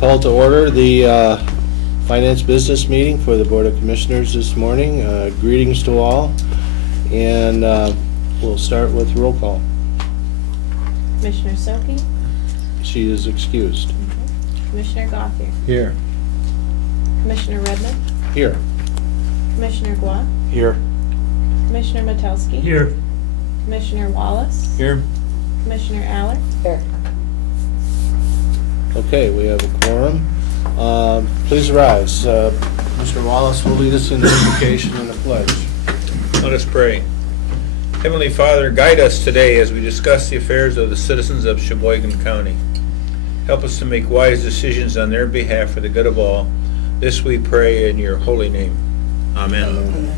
Call to order the Finance Business meeting for the Board of Commissioners this morning. Greetings to all, and we'll start with roll call. Commissioner Selke? She is excused. Commissioner Gothier? Here. Commissioner Redmond? Here. Commissioner Gua? Here. Commissioner Metelsky? Here. Commissioner Wallace? Here. Commissioner Aller? Here. Okay, we have a quorum. Please rise. Mr. Wallace will lead us in the invocation and the pledge. Let us pray. Heavenly Father, guide us today as we discuss the affairs of the citizens of Cheboygan County. Help us to make wise decisions on their behalf for the good of all. This we pray in your holy name. Amen. Amen.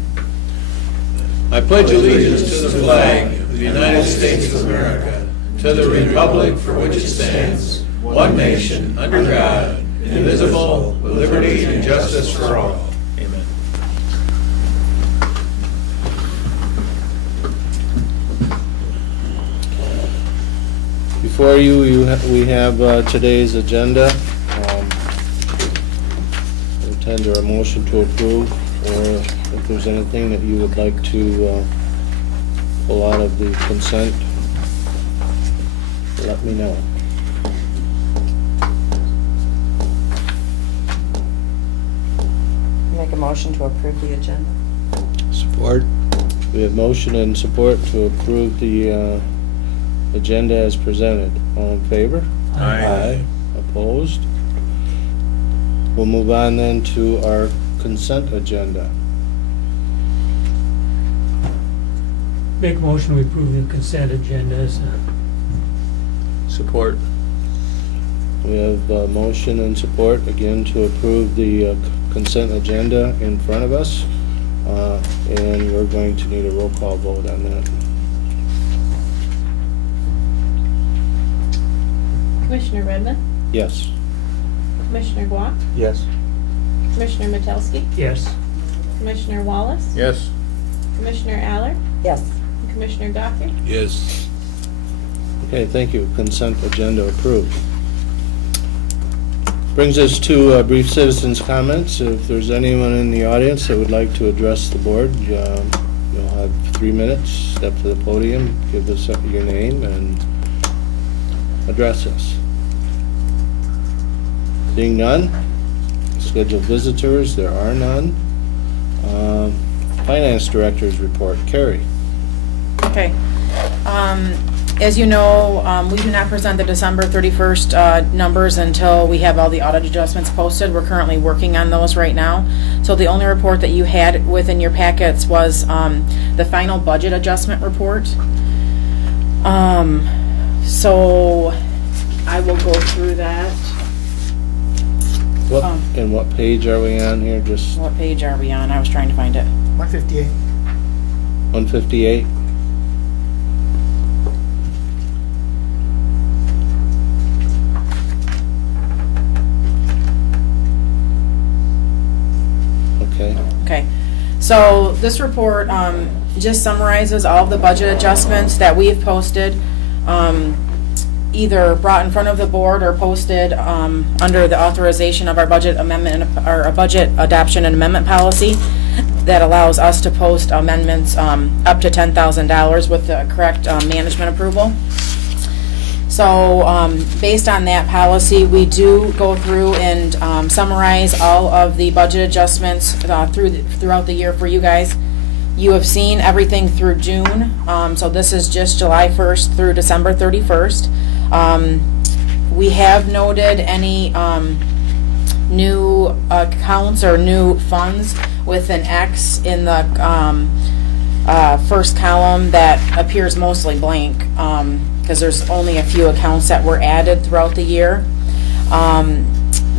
I pledge allegiance to the flag of the United States of America, to the republic for which it stands, one nation, under God, indivisible, with liberty and justice for all. Amen. Before you, we have today's agenda. We'll tender a motion to approve, or if there's anything that you would like to pull out of the consent, let me know. Make a motion to approve the agenda. Support. We have motion and support to approve the agenda as presented. All in favor? Aye. Opposed? We'll move on then to our consent agenda. Make a motion to approve the consent agenda as Support. We have motion and support again to approve the consent agenda in front of us, and we're going to need a roll call vote on that. Commissioner Redmond? Yes. Commissioner Gua? Yes. Commissioner Metelsky? yes. Commissioner Wallace? Yes. Commissioner Aller? Yes. And Commissioner Gothier? Yes. Okay, thank you. Consent agenda approved. Brings us to brief citizens' comments. If there's anyone in the audience that would like to address the board, you'll have 3 minutes. Step to the podium, give us your name, and address us. Seeing none, scheduled visitors, there are none. Finance Director's report. Carrie. Okay. As you know, we do not present the December 31st numbers until we have all the audit adjustments posted. We're currently working on those right now. So the only report that you had within your packets was the final budget adjustment report. So I will go through that. What and what page are we on here? Just What page are we on? I was trying to find it. 158. 158. Okay. Okay, so this report just summarizes all of the budget adjustments that we've posted, either brought in front of the board or posted under the authorization of our budget amendment or a budget adoption and amendment policy that allows us to post amendments up to $10,000 with the correct management approval. So based on that policy, we do go through and summarize all of the budget adjustments throughout the year for you guys. You have seen everything through June, so this is just July 1st through December 31st. We have noted any new accounts or new funds with an X in the first column that appears mostly blank, because there's only a few accounts that were added throughout the year.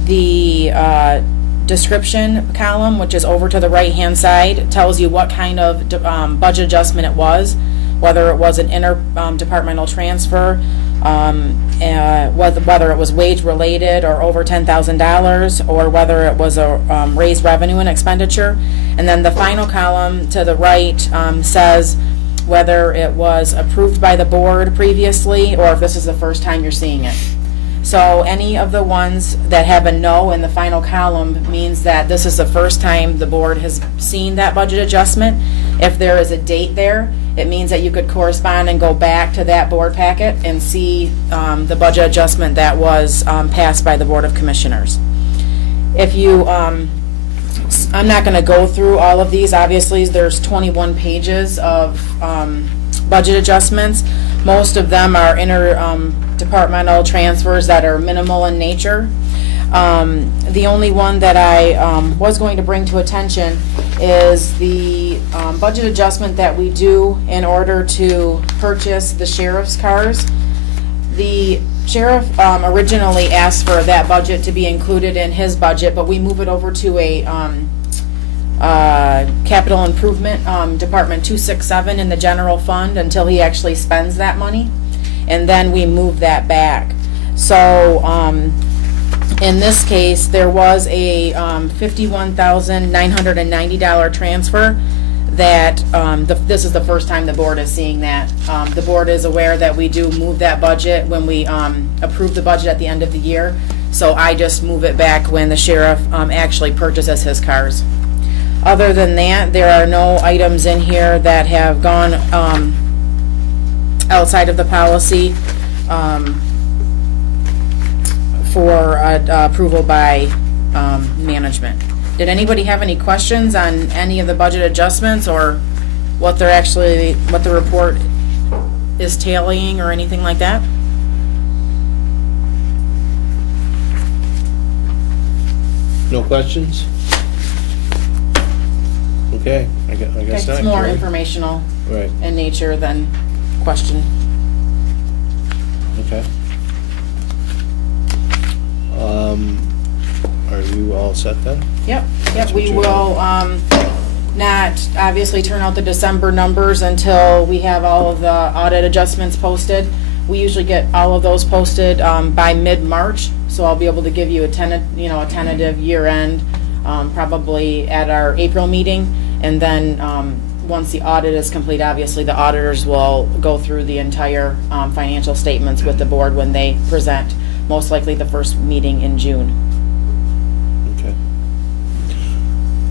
The description column, which is over to the right hand side, tells you what kind of budget adjustment it was, whether it was an interdepartmental transfer, whether it was wage related or over $10,000, or whether it was a raised revenue and expenditure. And then the final column to the right says whether it was approved by the board previously or if this is the first time you're seeing it. So any of the ones that have a no in the final column means that this is the first time the board has seen that budget adjustment. If there is a date there, it means that you could correspond and go back to that board packet and see the budget adjustment that was passed by the Board of Commissioners. If you, I'm not going to go through all of these. Obviously, there's 21 pages of budget adjustments. Most of them are interdepartmental transfers that are minimal in nature. The only one that I was going to bring to attention is the budget adjustment that we do in order to purchase the sheriff's cars. The sheriff originally asked for that budget to be included in his budget, but we move it over to a capital improvement department 267 in the general fund until he actually spends that money, and then we move that back. So in this case, there was a $51,990 transfer that this is the first time the board is seeing that. The board is aware that we do move that budget when we approve the budget at the end of the year. So I just move it back when the sheriff actually purchases his cars. Other than that, there are no items in here that have gone outside of the policy for approval by management. Did anybody have any questions on any of the budget adjustments or what they're actually, what the report is tallying or anything like that? No questions? Okay, I guess not. It's more Carrie. informational Right, in nature than question. okay. Are you all set then? Yep, That's what we you will not obviously turn out the December numbers until we have all of the audit adjustments posted. We usually get all of those posted by mid-March, so I'll be able to give you a tentative year-end probably at our April meeting. And then once the audit is complete, obviously the auditors will go through the entire financial statements with the board when they present, most likely the first meeting in June. Okay.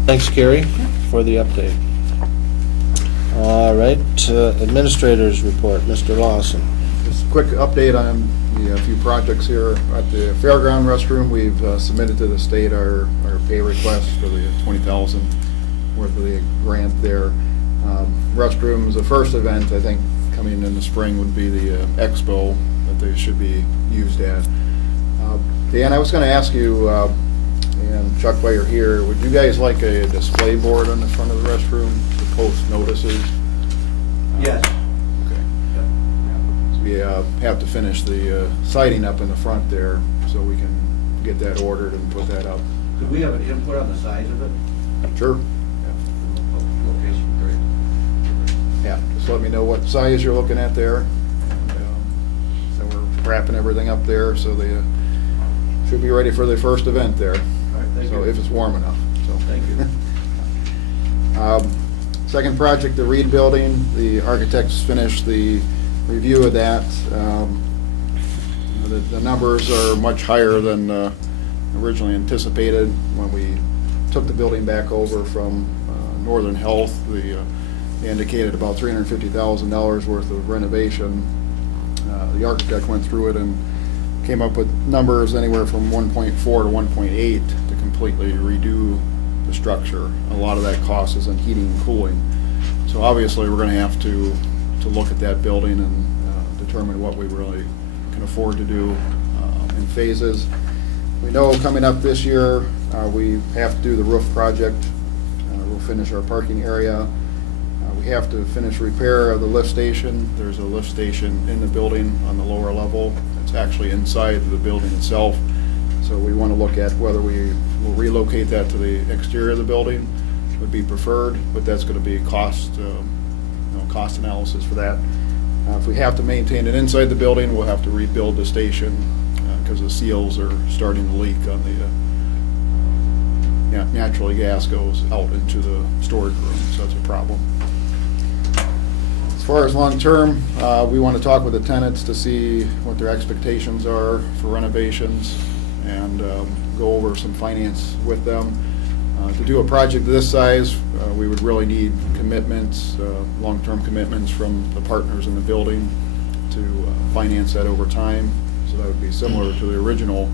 Thanks, Carrie, for the update. All right, administrators report, Mr. Lawson. Just a quick update on the few projects here at the fairground restroom. We've submitted to the state our pay request for the $20,000 worth of the grant there. Restrooms, the first event I think coming in the spring would be the expo that they should be used at. Dan, I was going to ask you, and Chuck, while you're here, would you guys like a display board on the front of the restroom to post notices? Yes. Okay. So we have to finish the siding up in the front there so we can get that ordered and put that up. Could we have an input on the size of it? Sure. Location, great. Yeah, just let me know what size you're looking at there. So we're wrapping everything up there, so they should be ready for the first event there. All right, thank you. So if it's warm enough, so. Thank you. Second project, the Reed Building. The architects finished the review of that. The numbers are much higher than originally anticipated. When we took the building back over from Northern Health, they indicated about $350,000 worth of renovation. The architect went through it and came up with numbers anywhere from 1.4 to 1.8 to completely redo the structure. A lot of that cost is in heating and cooling. So obviously we're going to have to look at that building and determine what we really can afford to do in phases. We know coming up this year we have to do the roof project. We'll finish our parking area. We have to finish repair of the lift station. There's a lift station in the building on the lower level. It's actually inside the building itself. So we want to look at whether we will relocate that to the exterior of the building. Would be preferred, but that's going to be cost analysis for that. If we have to maintain it inside the building, we'll have to rebuild the station because the seals are starting to leak on the naturally gas goes out into the storage room, so that's a problem. As far as long-term, we want to talk with the tenants to see what their expectations are for renovations and go over some finance with them. To do a project this size, we would really need commitments, long-term commitments from the partners in the building to finance that over time. So that would be similar to the original,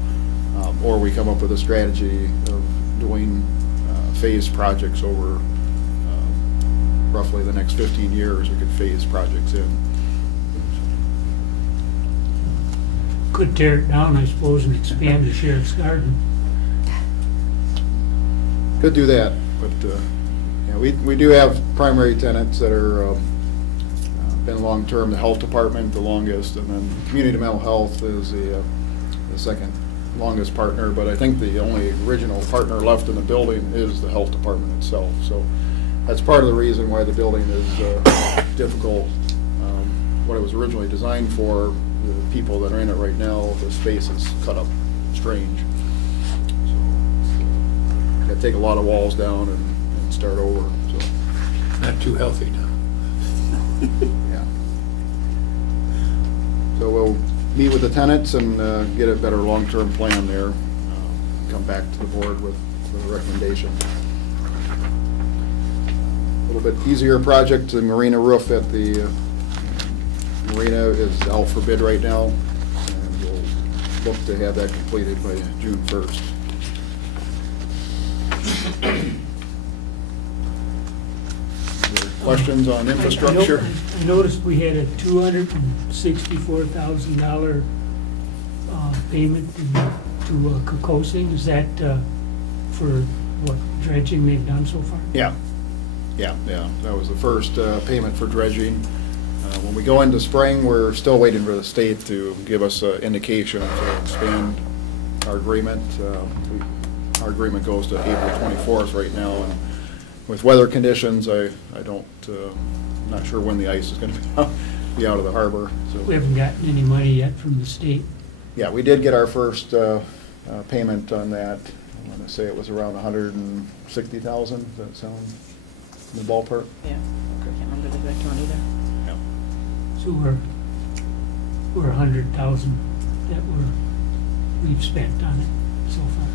or we come up with a strategy of doing phased projects over roughly the next 15 years. We could phase projects in. Could tear it down, I suppose, and expand the sheriff's garden. Could do that, but yeah, we do have primary tenants that are been long-term. The health department the longest, and then community mental health is the second longest partner. But I think the only original partner left in the building is the health department itself. So that's part of the reason why the building is difficult. What it was originally designed for, the people that are in it right now, the space is cut up strange. Got to take a lot of walls down and start over. So Not too healthy now. yeah. So we'll meet with the tenants and get a better long-term plan there. Come back to the board with a recommendation. A little bit easier project. The marina roof at the marina is out for bid right now, and we'll look to have that completed by June 1st. Questions on infrastructure? I noticed we had a $264,000 payment to Kokosing. Is that for what dredging they've done so far? Yeah. That was the first payment for dredging. When we go into spring, we're still waiting for the state to give us an indication to expand our agreement. Our agreement goes to April 24th right now, and with weather conditions, I'm not sure when the ice is going to be out of the harbor. So We haven't gotten any money yet from the state. yeah, we did get our first payment on that. I want to say it was around $160,000. Does that sound in the ballpark? Yeah, I can't remember the exact one either. Yeah. So we're 100,000 that we've spent on it so far.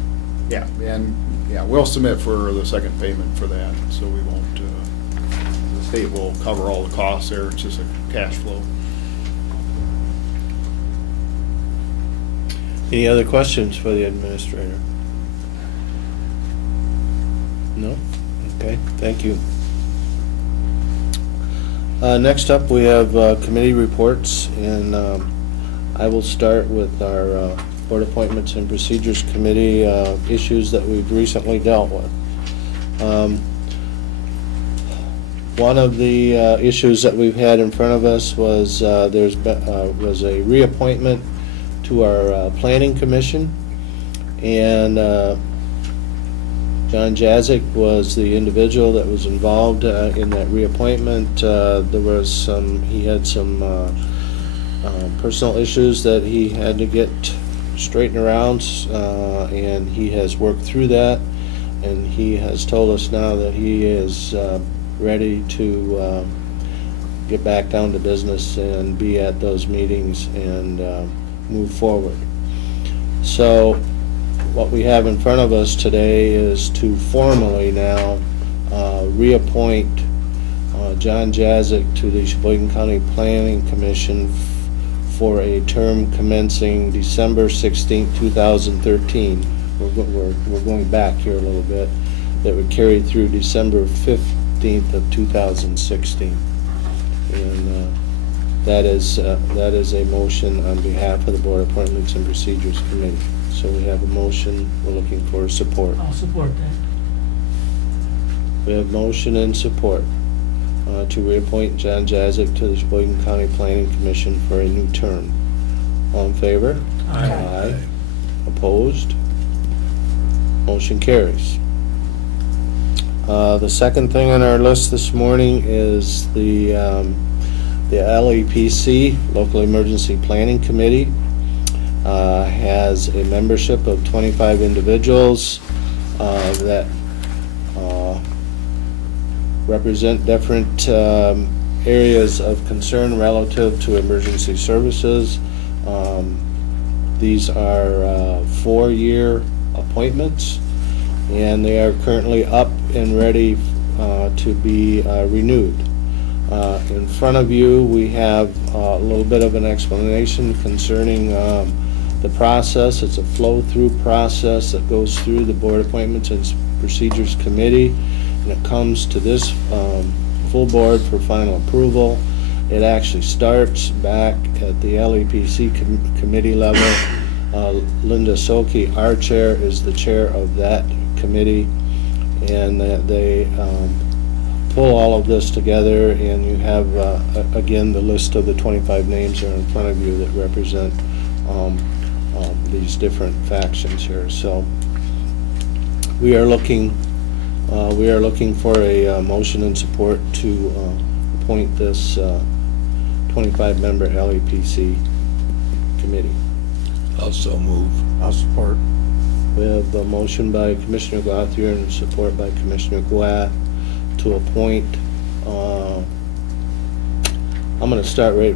Yeah, and yeah, we'll submit for the second payment for that, so we won't, the state will cover all the costs there. It's just a cash flow. Any other questions for the administrator? No? Okay, thank you. Next up, we have committee reports, and I will start with our Board Appointments and Procedures Committee issues that we've recently dealt with. One of the issues that we've had in front of us was was a reappointment to our Planning Commission, and John Jazik was the individual that was involved in that reappointment. He had some personal issues that he had to get straightened around, and he has worked through that, and he has told us now that he is ready to get back down to business and be at those meetings and move forward. So what we have in front of us today is to formally now reappoint John Jazik to the Cheboygan County Planning Commission for a term commencing December 16, 2013. We're going back here a little bit. That would carry through December 15th of 2016. And that is a motion on behalf of the Board of Appointments and Procedures Committee. So we have a motion. We're looking for support. I'll support that. We have motion and support to reappoint John Jazik to the Cheboygan County Planning Commission for a new term. All in favor? Aye. Opposed? Motion carries. The second thing on our list this morning is the LEPC, Local Emergency Planning Committee, has a membership of 25 individuals that represent different areas of concern relative to emergency services. These are 4-year appointments, and they are currently up and ready to be renewed. In front of you, we have a little bit of an explanation concerning the process. It's a flow-through process that goes through the Board Appointments and Procedures Committee, and it comes to this full board for final approval. It actually starts back at the LEPC committee level. Linda Soki, our chair, is the chair of that committee, and they pull all of this together, and you have, again, the list of the 25 names are in front of you that represent these different factions here. So we are looking for a motion and support to appoint this 25-member LEPC committee. Also move. I'll support. We have a motion by Commissioner Gauthier and support by Commissioner Gua to appoint, I'm going to start right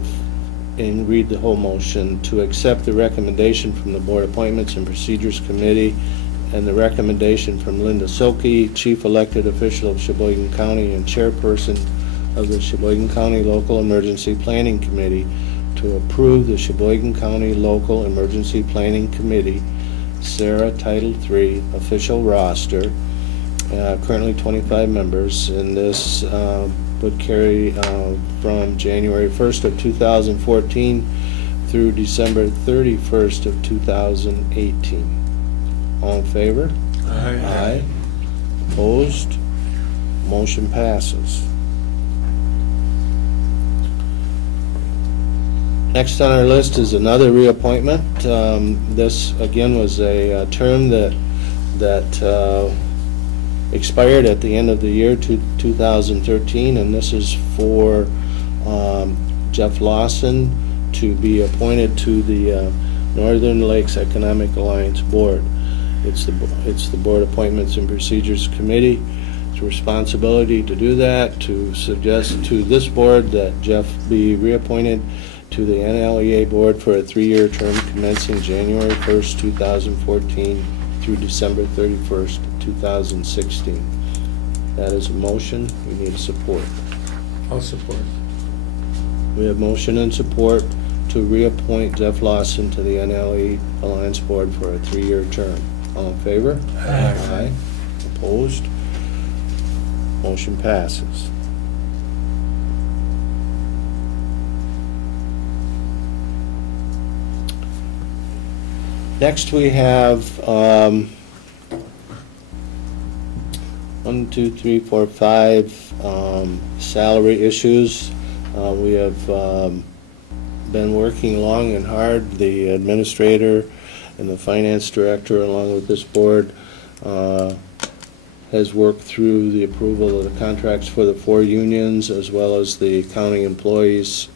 and read the whole motion, to accept the recommendation from the Board Appointments and Procedures Committee and the recommendation from Linda Soki, Chief Elected Official of Cheboygan County and Chairperson of the Cheboygan County Local Emergency Planning Committee, to approve the Cheboygan County Local Emergency Planning Committee, Sarah Title III official roster, currently 25 members, and this would carry from January 1st of 2014 through December 31st of 2018. All in favor? Aye. Opposed? Motion passes. Next on our list is another reappointment. This again was a term that expired at the end of the year 2013, and this is for Jeff Lawson to be appointed to the Northern Lakes Economic Alliance Board. It's the Board Appointments and Procedures Committee. It's responsibility to do that, to suggest to this board that Jeff be reappointed to the NLEA board for a 3-year term commencing January 1st, 2014 through December 31st, 2016. That is a motion. We need a support. I'll support. We have motion and support to reappoint Jeff Lawson to the NLE Alliance Board for a 3-year term. All in favor? Aye. Opposed? Motion passes. Next we have 1, 2, 3, 4, 5 salary issues. We have been working long and hard. The administrator and the finance director, along with this board, has worked through the approval of the contracts for the 4 unions as well as the county employees.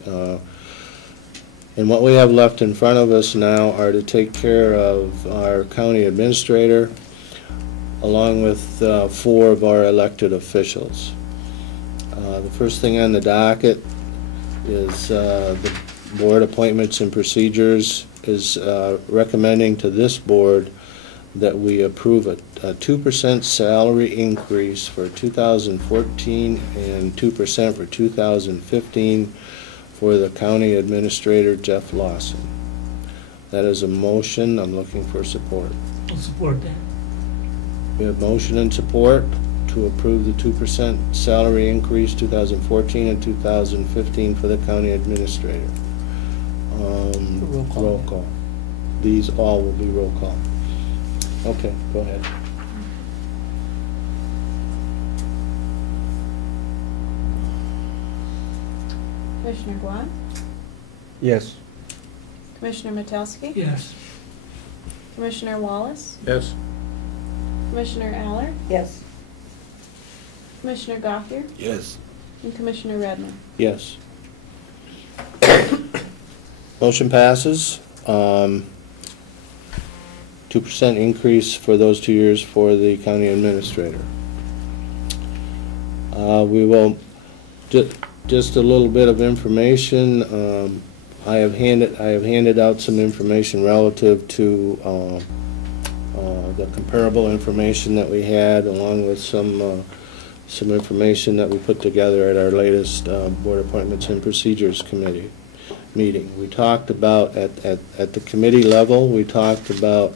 And what we have left in front of us now are to take care of our county administrator along with 4 of our elected officials. The first thing on the docket is the Board Appointments and Procedures is recommending to this board that we approve a 2% salary increase for 2014 and 2% for 2015 for the county administrator, Jeff Lawson. That is a motion. I'm looking for support. I'll support that. We have motion and support to approve the 2% salary increase 2014 and 2015 for the county administrator. Roll call. These all will be roll call. Okay, go ahead. Commissioner Guan? Yes. Commissioner Metelsky? Yes. Commissioner Wallace? Yes. Commissioner Aller? Yes. Commissioner Gauthier? Yes. And Commissioner Redmond? Yes. Motion passes. 2% increase for those 2 years for the county administrator. We will just a little bit of information. I have handed out some information relative to the comparable information that we had, along with some information that we put together at our latest Board Appointments and Procedures Committee meeting. We talked about, at the committee level, we talked about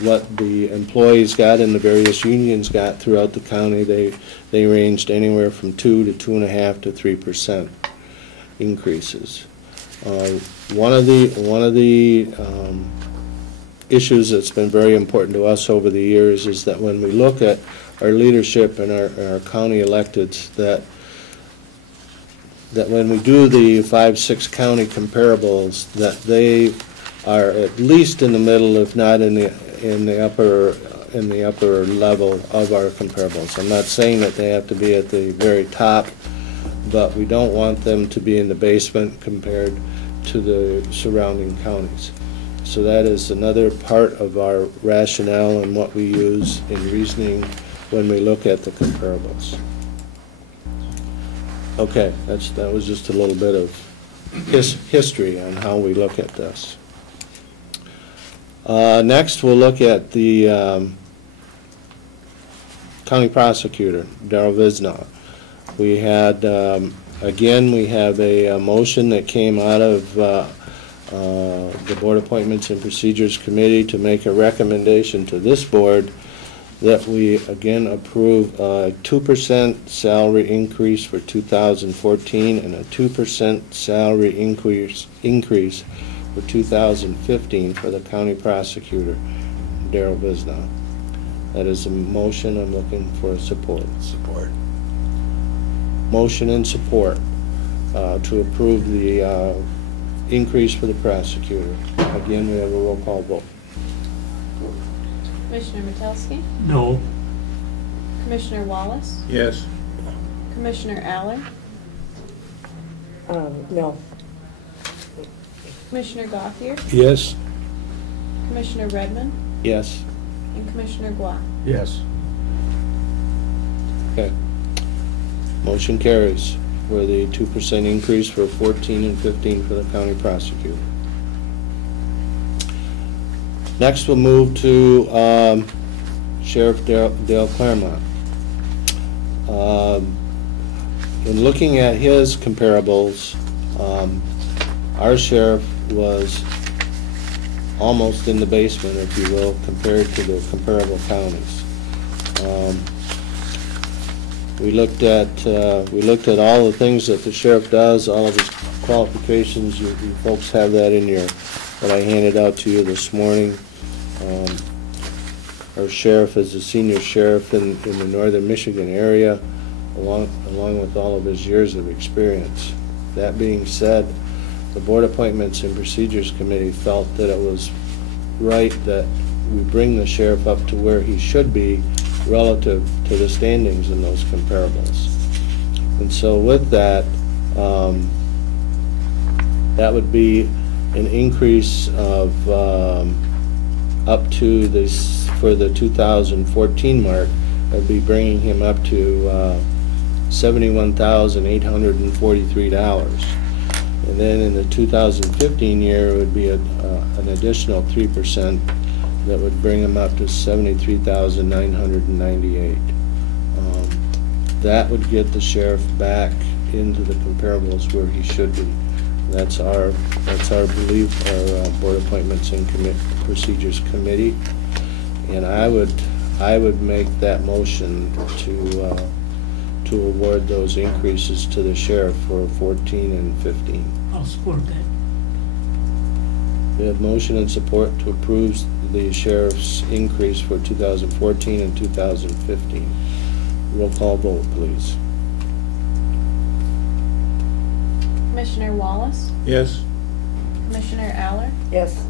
what the employees got and the various unions got throughout the county. They ranged anywhere from 2 to 2.5 to 3% increases. One of the issues that's been very important to us over the years is that when we look at our leadership and our county electeds, that when we do the 5-6 county comparables, that they are at least in the middle, if not in the upper level of our comparables. I'm not saying that they have to be at the very top, but we don't want them to be in the basement compared to the surrounding counties. So that is another part of our rationale and what we use in reasoning when we look at the comparables. Okay, that was just a little bit of history on how we look at this. Next, we'll look at the county prosecutor, Darrell Visnow. We had, again, we have a motion that came out of the Board Appointments and Procedures Committee to make a recommendation to this board that we again approve a 2% salary increase for 2014 and a 2% salary increase for 2015 for the county prosecutor, Darrell Visnow. That is a motion. I'm looking for support. Support. Motion and support to approve the increase for the prosecutor. Again, we have a roll call vote. Commissioner Metelsky? No. Commissioner Wallace? Yes. Commissioner Aller? No. Commissioner Gauthier? Yes. Commissioner Redmond? Yes. And Commissioner Gua? Yes. Okay. Motion carries for the 2% increase for 14 and 15 for the county prosecutor. Next, we'll move to Sheriff Dale Claremont. In looking at his comparables, our sheriff was almost in the basement, if you will, compared to the comparable counties. We looked at all the things that the sheriff does, all of his qualifications. You folks have that in what I handed out to you this morning. Our sheriff is a senior sheriff in the northern Michigan area, along with all of his years of experience. That being said, the Board Appointments and Procedures Committee felt that it was right that we bring the sheriff up to where he should be relative to the standings in those comparables. And so with that, that would be an increase of up to this, for the 2014 mark, I'd be bringing him up to $71,843. And then in the 2015 year, it would be an additional 3% that would bring him up to $73,998. That would get the sheriff back into the comparables where he should be. That's our belief, our Board Appointments and Procedures Committee. And I would make that motion to award those increases to the sheriff for 14 and 15. I'll support that. We have motion and support to approve the sheriff's increase for 2014 and 2015. Roll call vote, please. Commissioner Wallace? Yes. Commissioner Aller? Yes.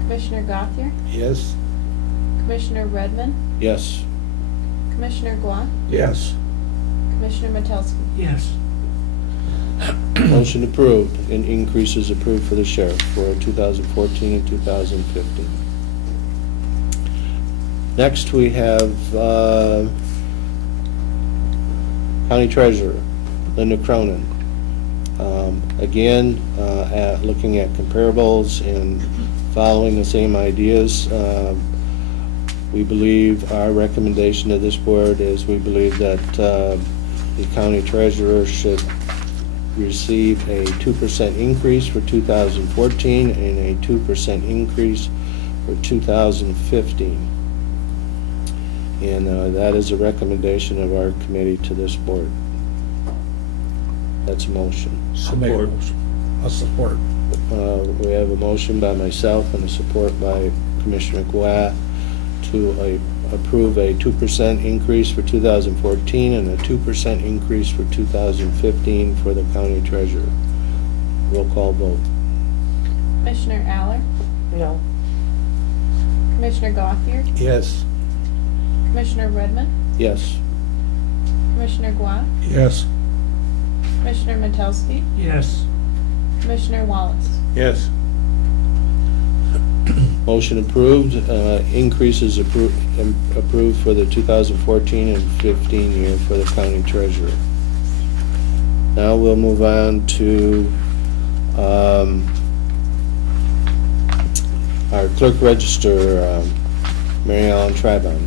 Commissioner Gauthier? Yes. Commissioner Redmond? Yes. Commissioner Gua? Yes. Commissioner Metelsky? Yes. Motion approved and increases approved for the sheriff for 2014 and 2015. Next we have County Treasurer, Linda Cronin. Again, looking at comparables and following the same ideas, we believe our recommendation to this board is we believe that the County Treasurer should receive a 2% increase for 2014 and a 2% increase for 2015. And that is a recommendation of our committee to this board. That's a motion. Support. I'll support. We have a motion by myself and a support by Commissioner Gua to approve a 2% increase for 2014 and a 2% increase for 2015 for the County Treasurer. Roll call vote. Commissioner Aller, No. Commissioner Gauthier, Yes. Commissioner Redmond, Yes. Commissioner Gua, Yes. Commissioner Metelsky, Yes. Commissioner Wallace. Yes. Motion approved. Increases approved for the 2014 and 15 year for the County Treasurer. Now we'll move on to our Clerk Register, Mary Ellen Tribon.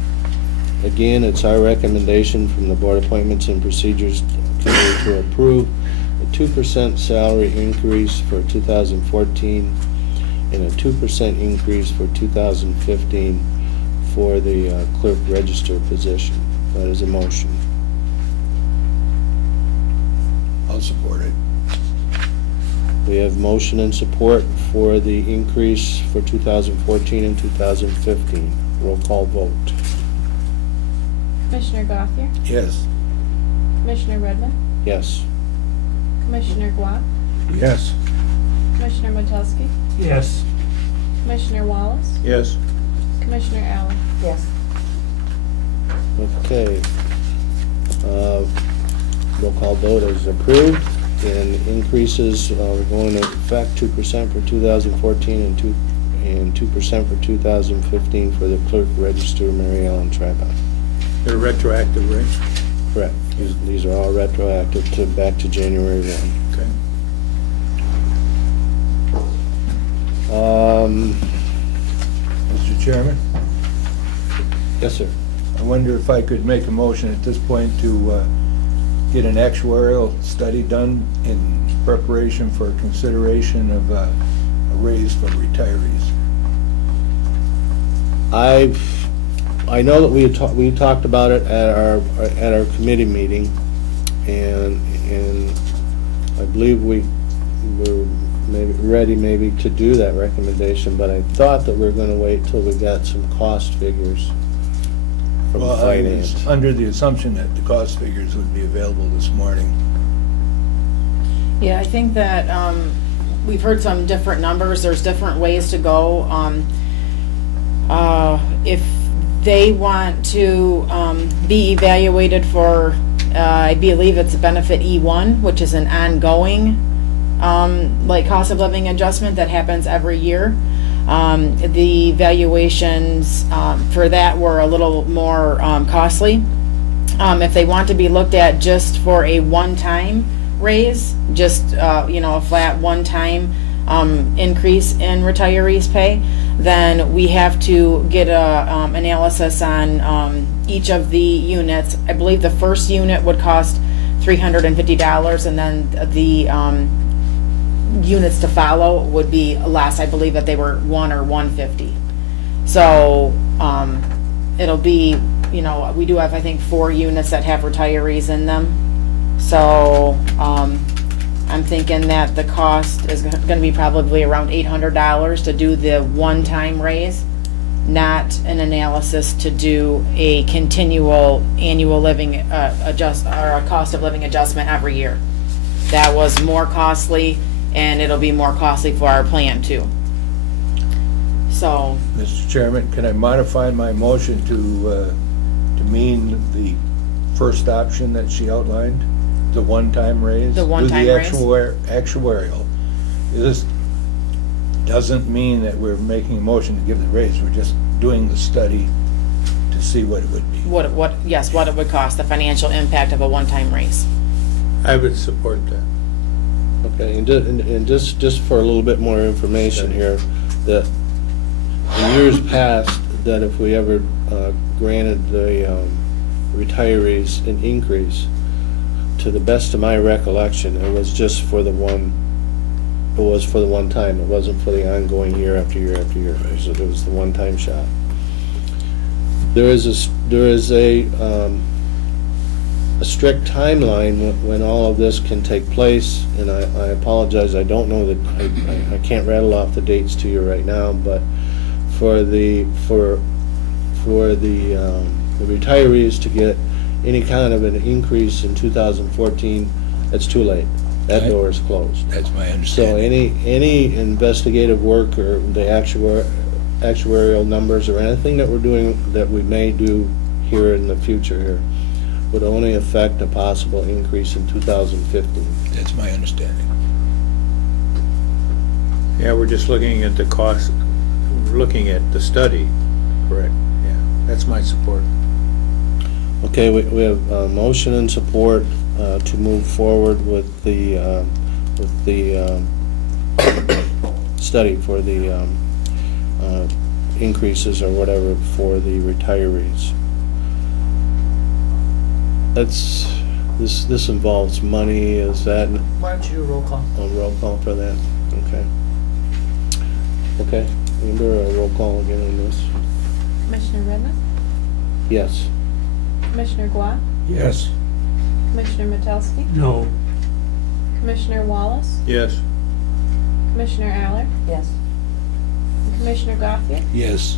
Again, it's our recommendation from the Board Appointments and Procedures Committee to approve a 2% salary increase for 2014 and a 2% increase for 2015 for the Clerk Register position. That is a motion. I'll support it. We have motion and support for the increase for 2014 and 2015. Roll call vote. Commissioner Gauthier, Yes. Commissioner Redmond, Yes. Commissioner Gua, Yes. Commissioner Metelsky, Yes. Commissioner Wallace, Yes. Commissioner Aller. Yes. Okay. Roll call vote is approved, and increases are going to affect 2% for 2014 and 2% for 2015 for the Clerk Register, Mary Ellen Tribon. They're retroactive, right? Correct. These are all retroactive to back to January 1. Okay. Mr. Chairman, Yes, sir. I wonder if I could make a motion at this point to get an actuarial study done in preparation for consideration of a raise for retirees. I know that we talked about it at our committee meeting, and I believe we were ready to do that recommendation, but I thought that we were going to wait till we got some cost figures from Well, I finance. was under the assumption that the cost figures would be available this morning. Yeah, I think that we've heard some different numbers. There's different ways to go. If they want to be evaluated for, I believe it's benefit E1, which is an ongoing like cost of living adjustment that happens every year. The valuations for that were a little more costly. If they want to be looked at just for a one-time raise, just a flat one-time increase in retirees' pay, then we have to get a analysis on each of the units. I believe the first unit would cost $350, and then the units to follow would be less. I believe that they were $1 or $150. So it'll be, we do have, I think, 4 units that have retirees in them. So I'm thinking that the cost is going to be probably around $800 to do the one-time raise, not an analysis to do a continual annual living or a cost of living adjustment every year. That was more costly, and it'll be more costly for our plan too. So, Mr. Chairman, can I modify my motion to mean the first option that she outlined? The one-time raise? The one-time do the raise? Actuarial. This doesn't mean that we're making a motion to give the raise. We're just doing the study to to see what it would be. what it would cost, the financial impact of a one-time raise. I would support that. Okay, and just for a little bit more information here, that in years past, that if we ever granted the retirees an increase, to the best of my recollection, it was just for the one, it was for the one time. It wasn't for the ongoing year after year after year. So it was the one-time shot. There is a strict timeline when all of this can take place, and I apologize, I don't know that, I can't rattle off the dates to you right now, but for the retirees to get any kind of an increase in 2014, it's too late. That door is closed. That's my So understanding. any investigative work or the actuarial numbers or anything that we're doing, that we may do here in the future here, would only affect a possible increase in 2015. That's my understanding. Yeah, we're just looking at the cost, we're looking at the study, correct? Yeah, that's my support. Okay, we have motion and support to move forward with the study for the increases or whatever for the retirees. This involves money, is that Why don't you do a roll call? a roll call for that? Okay. Okay, we can do a roll call again on this. Commissioner Redmond, Yes. Commissioner Gua, Yes. Commissioner Metelsky, No. Commissioner Wallace, Yes. Commissioner Aller, Yes. and Commissioner Gothier. Yes.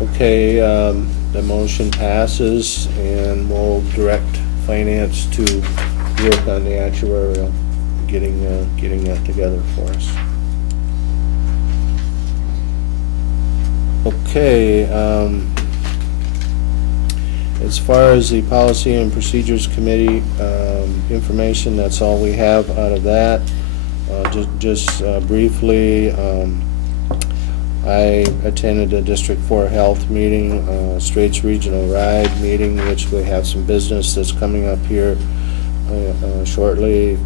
Okay, the motion passes, and we'll direct finance to work on the actuarial, getting that together for us. Okay, as far as the Policy and Procedures Committee information, that's all we have out of that. Just briefly, I attended a District 4 Health meeting, Straits Regional Ride meeting, which we have some business that's coming up here shortly,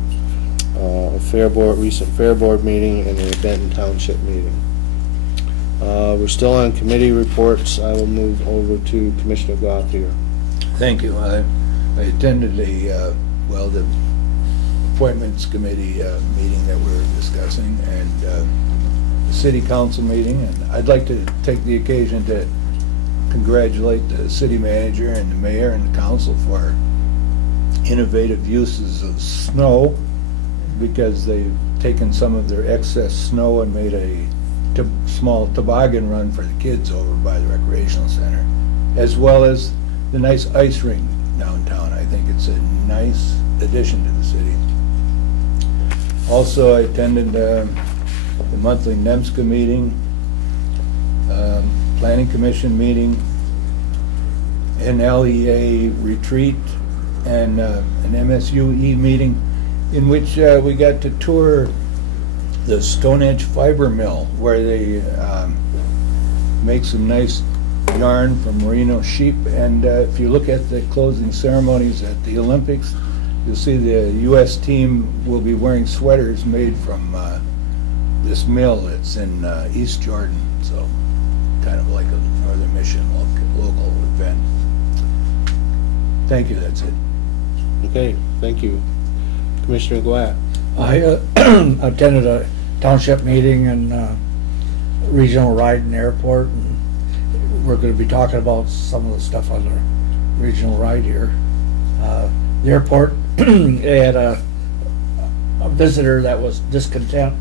recent Fair Board meeting, and the Benton Township meeting. We're still on committee reports. I will move over to Commissioner Gothier. Thank you. I attended the appointments committee meeting that we were discussing, and the city council meeting, and I'd like to take the occasion to congratulate the city manager and the mayor and the council for innovative uses of snow, because they've taken some of their excess snow and made a small toboggan run for the kids over by the recreational center, as well as the nice ice rink downtown. I think it's a nice addition to the city. Also, I attended the monthly NEMSCA meeting, Planning Commission meeting, an LEA retreat, and an MSUE meeting, in which we got to tour the Stone Edge Fiber Mill, where they make some nice yarn from merino sheep. And if you look at the closing ceremonies at the Olympics, you'll see the U.S. team will be wearing sweaters made from this mill that's in East Jordan, so kind of like a Northern Michigan local event. Thank you, that's it. Okay, thank you. Commissioner Glatt. I attended a township meeting and regional ride in the airport, and we're going to be talking about some of the stuff on the regional ride here. The airport, they had a visitor that was discontent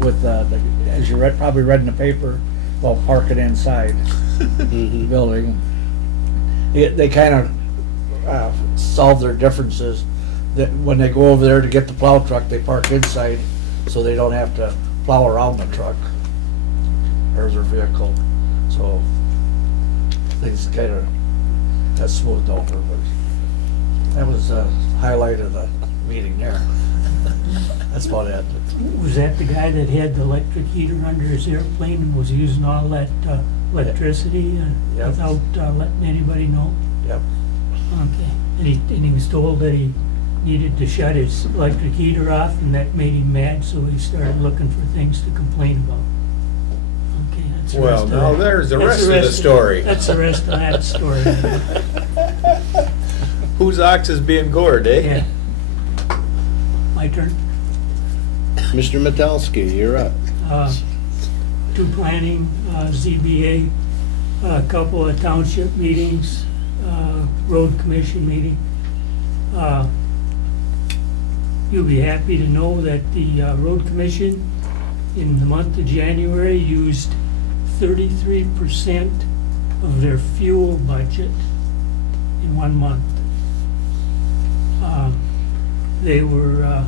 with as you probably read in the paper, about parking inside the building. They kind of solve their differences. That when they go over there to get the plow truck, they park inside, so they don't have to plow around the truck or their vehicle. So things kind of got smoothed over. But that was the highlight of the meeting there. That's about it. Was that the guy that had the electric heater under his airplane and was using all that electricity Yep. without letting anybody know? Yep. Okay. And he was told that he needed to shut his electric heater off, and that made him mad, so he started looking for things to complain about. Okay, that's the Well, rest of now that. there's the That's rest of the story. That's the rest of that story. Whose ox is being gored, eh? Yeah. My turn. Mr. Metelsky, you're up. To planning, ZBA, a couple of township meetings, road commission meeting. You'll be happy to know that the road commission in the month of January used 33% of their fuel budget in 1 month. They were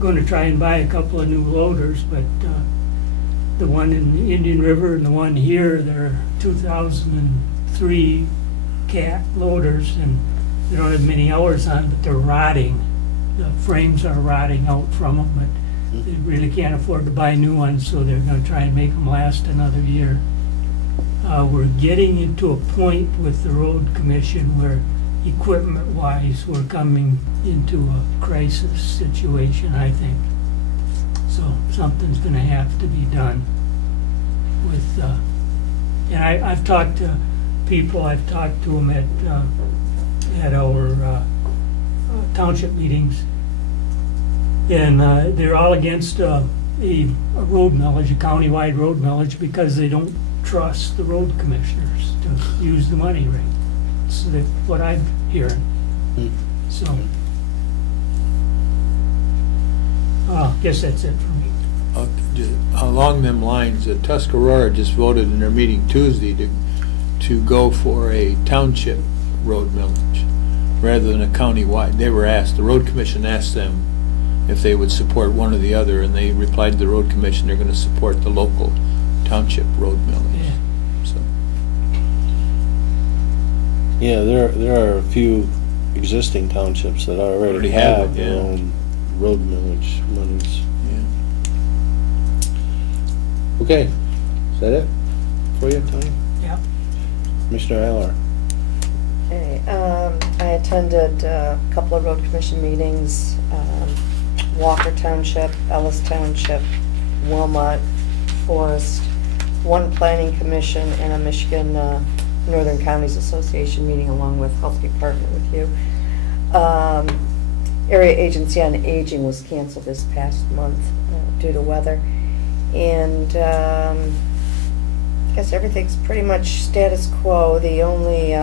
going to try and buy a couple of new loaders, but the one in the Indian River and the one here, they're 2003 cat loaders, and they don't have many hours on, but they're rotting. The frames are rotting out from them, but they really can't afford to buy new ones, so they're going to try and make them last another year. We're getting into a point with the road commission where equipment-wise, we're coming into a crisis situation, I think. So something's going to have to be done with, and I've talked to people, I've talked to them at our township meetings, and they're all against a road millage, a countywide road millage, because they don't trust the road commissioners to use the money right. So that's what I'm hearing. So, I guess that's it for me. Along them lines, Tuscarora just voted in their meeting Tuesday to go for a township road millage rather than a county-wide. They were asked, the road commission asked them if they would support one or the other, and they replied to the road commission they're going to support the local township road millage. Yeah. So. Yeah, there are a few existing townships that already have it, their yeah. own road millage monies. Yeah. Okay, is that it for you, Tony? Yeah. Commissioner Eller? Okay, I attended a couple of road commission meetings, Walker Township, Ellis Township, Wilmot, Forest, one planning commission, and a Michigan Northern Counties Association meeting along with Health Department with you. Area Agency on Aging was canceled this past month due to weather. And I guess everything's pretty much status quo. The only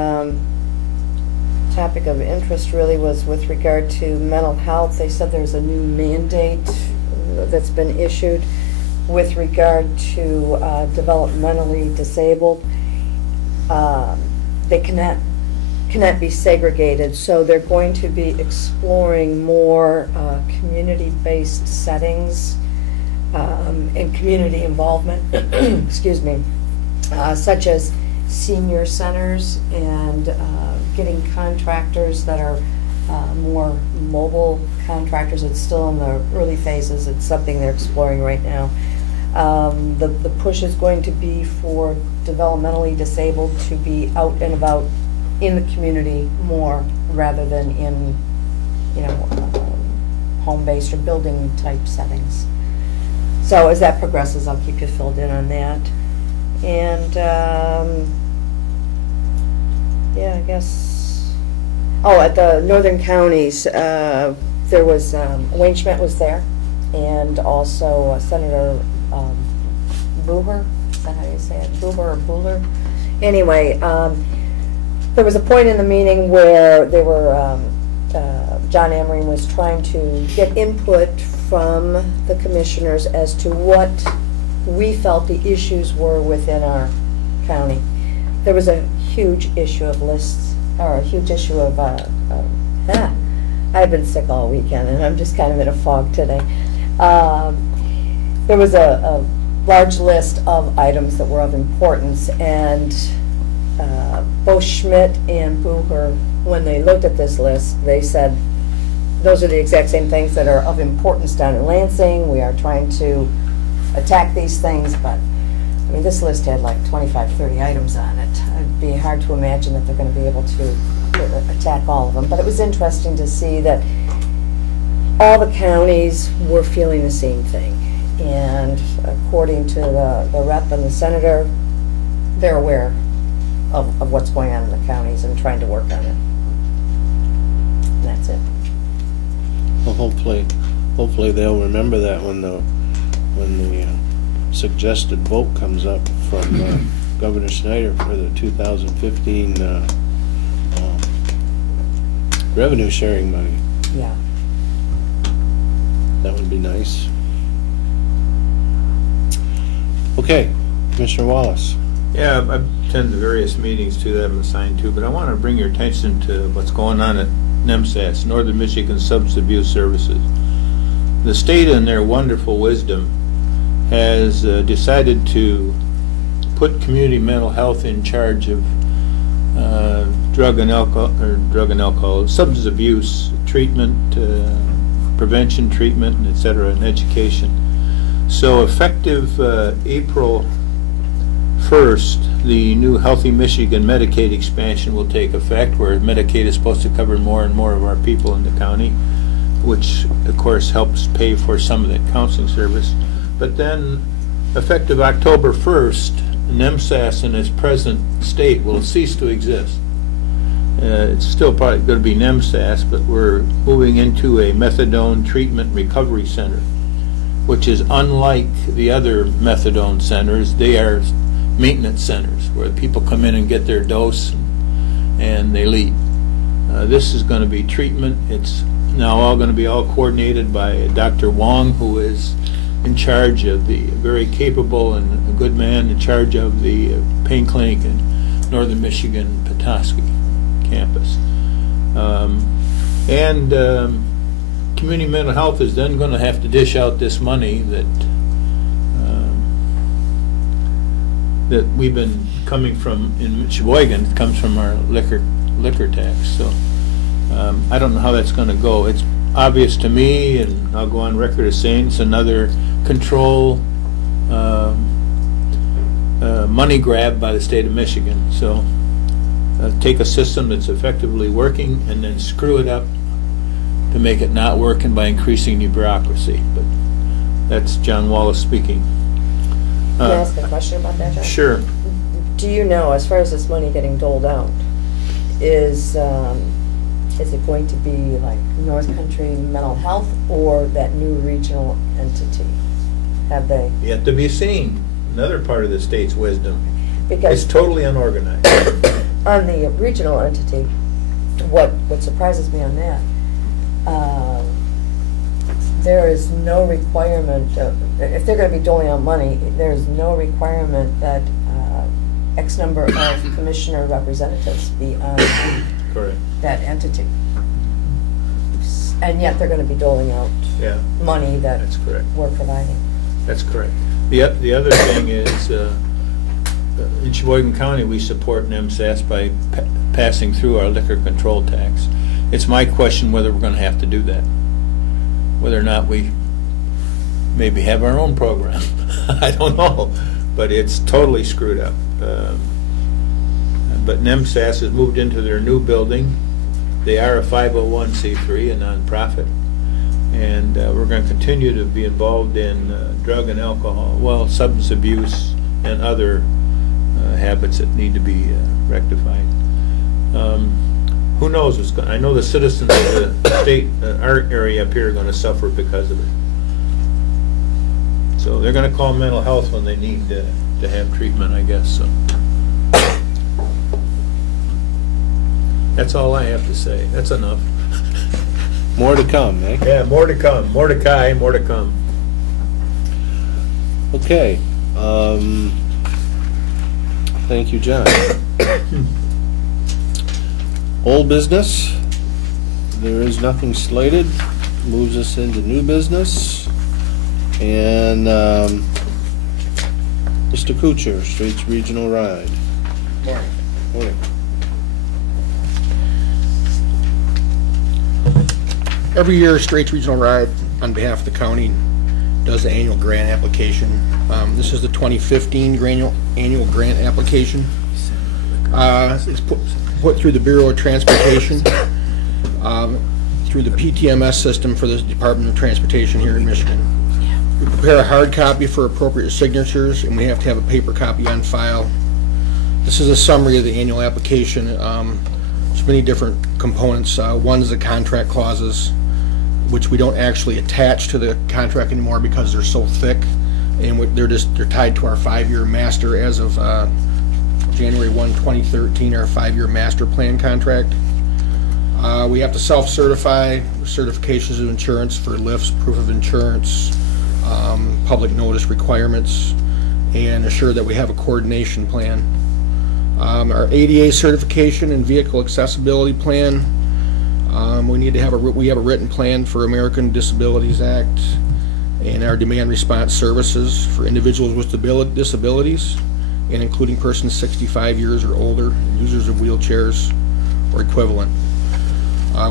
topic of interest really was with regard to mental health. They said there's a new mandate that's been issued with regard to developmentally disabled. They cannot be segregated, so they're going to be exploring more community-based settings and community involvement, excuse me, such as senior centers and getting contractors that are more mobile contractors. It's still in the early phases. It's something they're exploring right now. The push is going to be for developmentally disabled to be out and about in the community more rather than in, home-based or building-type settings. So as that progresses, I'll keep you filled in on that. And, yeah, I guess, at the Northern Counties, there was, Wayne Schmidt was there, and also Senator Booher, is that how you say it? Booher or Buhler? Anyway, there was a point in the meeting where they were, John Amering was trying to get input from the commissioners as to what we felt the issues were within our county. There was a huge issue of lists, or a huge issue of, I've been sick all weekend and I'm just kind of in a fog today. There was a large list of items that were of importance, and both Schmidt and Booher, when they looked at this list, they said, those are the exact same things that are of importance down in Lansing. We are trying to attack these things, but mean, this list had like 25, 30 items on it. It'd be hard to imagine that they're going to be able to attack all of them. But it was interesting to see that all the counties were feeling the same thing. And according to the rep and the senator, they're aware of what's going on in the counties and trying to work on it. And that's it. Well, hopefully they'll remember that when the suggested vote comes up from Governor Snyder for the 2015 revenue sharing money. Yeah. That would be nice. Okay, Commissioner Wallace. Yeah, I've attended the various meetings too that I'm assigned to, but I want to bring your attention to what's going on at NMSAS, Northern Michigan Substance Abuse Services. The state, in their wonderful wisdom, has decided to put community mental health in charge of drug and alcohol, substance abuse treatment, prevention, treatment, etc., and education. So effective April 1st, the new Healthy Michigan Medicaid expansion will take effect, where Medicaid is supposed to cover more and more of our people in the county, which of course helps pay for some of the counseling service. But then, effective October 1st, NMSAS in its present state will cease to exist. It's still probably going to be NMSAS, but we're moving into a methadone treatment recovery center, which is unlike the other methadone centers. They are maintenance centers where people come in and get their dose and they leave. This is going to be treatment. It's now all going to be all coordinated by Dr. Wong, who is in charge of the, very capable and a good man in charge of the pain clinic in Northern Michigan Petoskey campus. Community mental health is then going to have to dish out this money that that we've been coming from in Cheboygan. It comes from our liquor tax. So I don't know how that's going to go. It's obvious to me, and I'll go on record as saying it's another control money grab by the state of Michigan. So take a system that's effectively working and then screw it up to make it not working by increasing the bureaucracy. But that's John Wallace speaking. Can I ask a question about that, John? Sure. Do you know, as far as this money getting doled out, is it going to be like North Country Mental Health or that new regional entity? Have they? Yet to be seen. Another part of the state's wisdom. Because it's totally unorganized. On the regional entity, what surprises me on that, there is no requirement, if they're going to be doling out money, there's no requirement that X number of commissioner representatives be on Correct. that entity. And yet they're going to be doling out money that that's correct. We're providing. That's correct. The other thing is, in Cheboygan County, we support NMSAS by passing through our liquor control tax. It's my question whether we're going to have to do that. Whether or not we maybe have our own program. I don't know. But it's totally screwed up. But NMSAS has moved into their new building. They are a 501c3, a nonprofit. And we're going to continue to be involved in drug and alcohol, well, substance abuse and other habits that need to be rectified. Who knows what's going? I know the citizens of the state, our area up here, are going to suffer because of it. So they're going to call mental health when they need to have treatment, I guess. So that's all I have to say. That's enough. More to come, eh? Yeah, more to come. Mordecai, more to come. Okay. Thank you, John. Old business. There is nothing slated. Moves us into new business. And Mr. Kuchar, Straits Regional Ride. Morning. Morning. Every year, Straits Regional Ride, on behalf of the county, does the annual grant application. This is the 2015 annual grant application. It's put through the Bureau of Transportation, through the PTMS system for the Department of Transportation here in Michigan. We prepare a hard copy for appropriate signatures, and we have to have a paper copy on file. This is a summary of the annual application. There's many different components. One is the contract clauses, which we don't actually attach to the contract anymore because they're so thick, and they're tied to our 5-year master as of January 1, 2013, our 5-year master plan contract. We have to self-certify certifications of insurance for lifts, proof of insurance, public notice requirements, and assure that we have a coordination plan. Our ADA certification and vehicle accessibility plan. We have a written plan for American Disabilities Act, and our demand response services for individuals with disabilities, and including persons 65 years or older, users of wheelchairs or equivalent.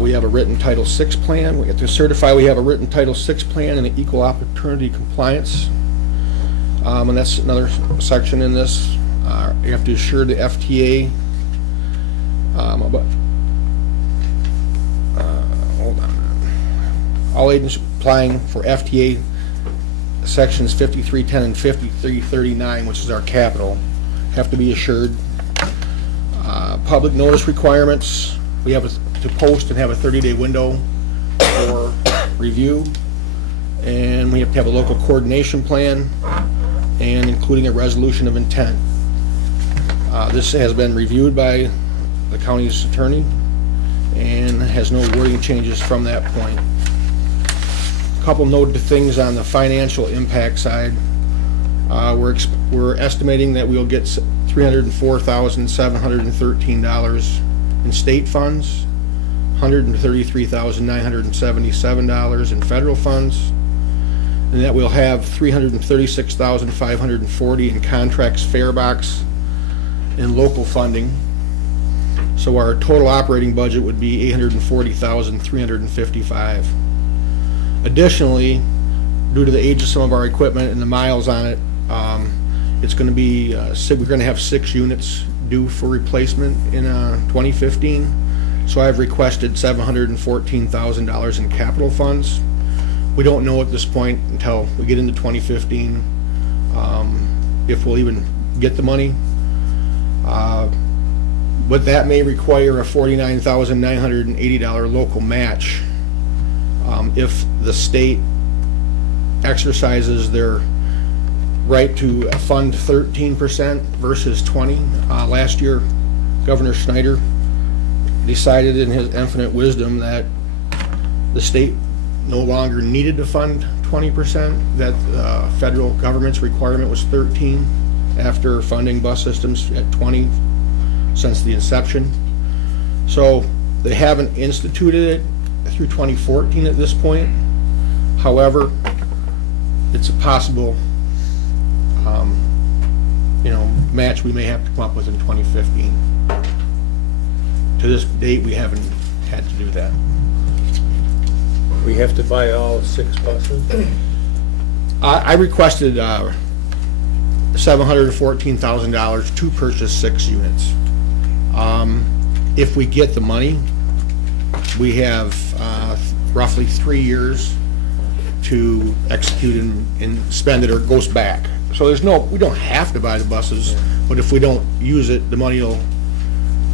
We have a written Title VI plan. We have to certify we have a written Title VI plan and an equal opportunity compliance. And that's another section in this. You have to assure the FTA hold on. All agents applying for FTA sections 5310 and 5339, which is our capital, have to be assured. Public notice requirements. We have to post and have a 30-day window for review, and we have to have a local coordination plan, and including a resolution of intent. This has been reviewed by the county's attorney and has no wording changes from that point. A couple noted things on the financial impact side. We're estimating that we'll get $304,713 in state funds, $133,977 in federal funds, and that we'll have $336,540 in contracts, fare box, and local funding. So our total operating budget would be $840,355. Additionally, due to the age of some of our equipment and the miles on it, it's going to be we're going to have 6 units due for replacement in 2015. So I've requested $714,000 in capital funds. We don't know at this point until we get into 2015 if we'll even get the money. But that may require a $49,980 local match if the state exercises their right to fund 13% versus 20%. Last year, Governor Snyder decided in his infinite wisdom that the state no longer needed to fund 20%, that the federal government's requirement was 13% after funding bus systems at 20% since the inception. So they haven't instituted it through 2014 at this point. However, it's a possible match we may have to come up with in 2015. To this date, we haven't had to do that. We have to buy all 6 buses? I requested $714,000 to purchase 6 units. If we get the money, we have roughly 3 years to execute and spend it, or it goes back. So we don't have to buy the buses, but if we don't use it, the money will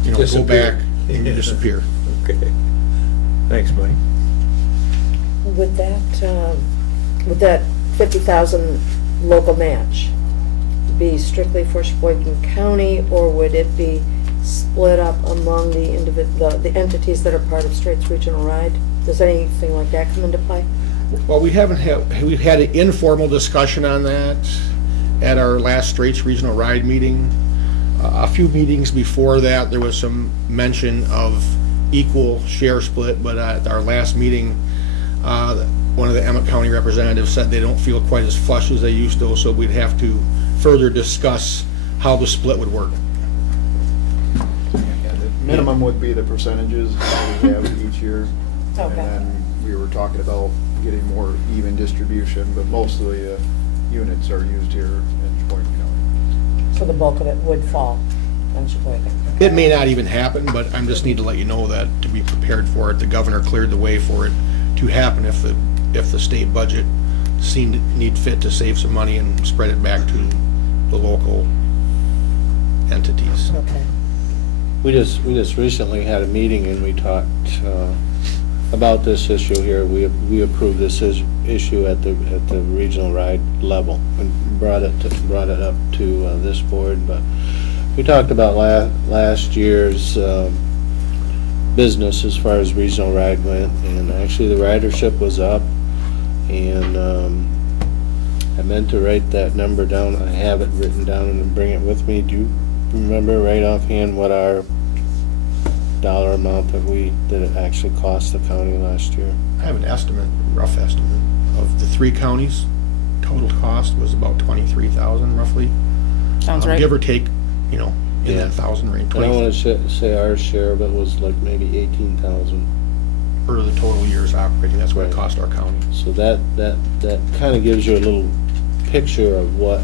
go back and disappear. Okay. Thanks, Mike. Would that 50,000 local match be strictly for Cheboygan County, or would it be split up among the entities that are part of Straits Regional Ride? Does anything like that come into play? Well, we've had an informal discussion on that at our last Straits Regional Ride meeting. A few meetings before that, there was some mention of equal share split, but at our last meeting, one of the Emmett County representatives said they don't feel quite as flush as they used to, so we'd have to further discuss how the split would work. Yeah, the minimum would be the percentages that we have each year. Okay. And then we we were talking about getting more even distribution, but most of the units are used here in Cheboygan County. So the bulk of it would fall on Cheboygan. It may not even happen, but I just need to let you know that to be prepared for it. The governor cleared the way for it to happen if the state budget seemed need fit to save some money and spread it back to the local entities. Okay. We just recently had a meeting and we talked about this issue here. We approved this issue at the regional ride level and brought it up to this board. But we talked about last year's business as far as regional ride went, and actually the ridership was up. And I meant to write that number down. I have it written down and bring it with me. Do you remember right offhand what our dollar amount that it actually cost the county last year? I have an estimate, rough estimate, of the 3 counties. Total cost was about 23,000 roughly. Sounds right. Give or take, in Yeah. that 1,000 range. I don't want to say our share, but it was like maybe 18,000. For the total years operating, that's what it Right. cost our county. So that kind of gives you a little picture of what